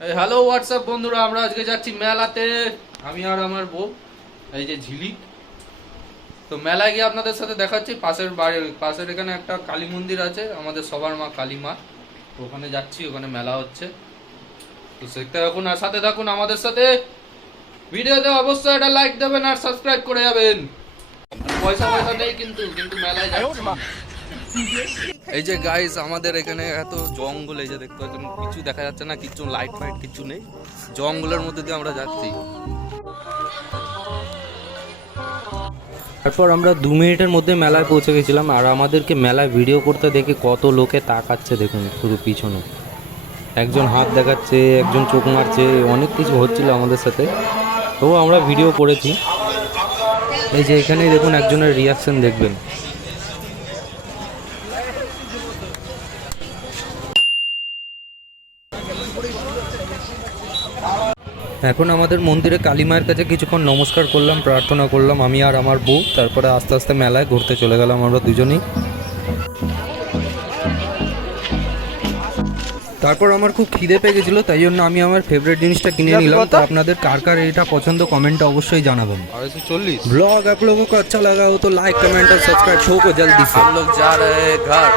Hello WhatsApp বন্ধুরা, আমরা আজকে যাচ্ছি মেলাতে, আমি আর আমার বউ, এই যে ঝিলিক। তো মেলায় গিয়ে আপনাদের সাথে দেখাচ্ছি। পাশের এখানে একটা কালী মন্দির আছে, আমাদের সবার মা কালী মা। তো ওখানে যাচ্ছি, ওখানে মেলা হচ্ছে। তো দেখতে থাকুন আর সাথে থাকুন আমাদের সাথে। ভিডিওতে অবশ্যই একটা লাইক দেবেন আর সাবস্ক্রাইব করে যাবেন। পয়সা নেই কিন্তু মেলায় যাচ্ছি। এই যে গাইস, আমাদের এখানে এত জঙ্গল, এই যে দেখতে পাচ্ছেন, কিছু দেখা যাচ্ছে না, কিছু লাইট ফাইট কিছু নেই, জঙ্গলের মধ্যে দিয়ে আমরা যাচ্ছি। তারপর আমরা 2 মিনিটের মধ্যে মেলায় পৌঁছে গেছিলাম। আর আমাদেরকে মেলায় ভিডিও করতে দেখে কত লোকে তাকাচ্ছে দেখুন, শুধু পিছনে একজন হাত দেখাচ্ছে, একজন চোখ মারছে, অনেক কিছু হচ্ছিল আমাদের সাথে। তবু আমরা ভিডিও করেছি। এই যে এখানেই দেখুন একজনের রিয়াকশন দেখবেন। এখন আমাদের মন্দিরে কালী মায়ের কাছে কিছুক্ষণ নমস্কার করলাম, প্রার্থনা করলাম আমি আর আমার বউ। তারপরে আস্তে আস্তে মেলায় ঘুরতে চলে গেলাম আমরা দুজনেই। তারপর আমার খুব খিদে পেয়ে গেছিলো, তাই জন্য আমি আমার ফেভারিট জিনিসটা কিনে নিলাম। তো আপনাদের কার কার এটা পছন্দ কমেন্টে অবশ্যই জানাবেন। 240। ब्लॉग आप लोगों को अच्छा लगा हो तो लाइक कमेंट और सब्सक्राइब शो को जल्दी से। हम लोग जा रहे हैं घर।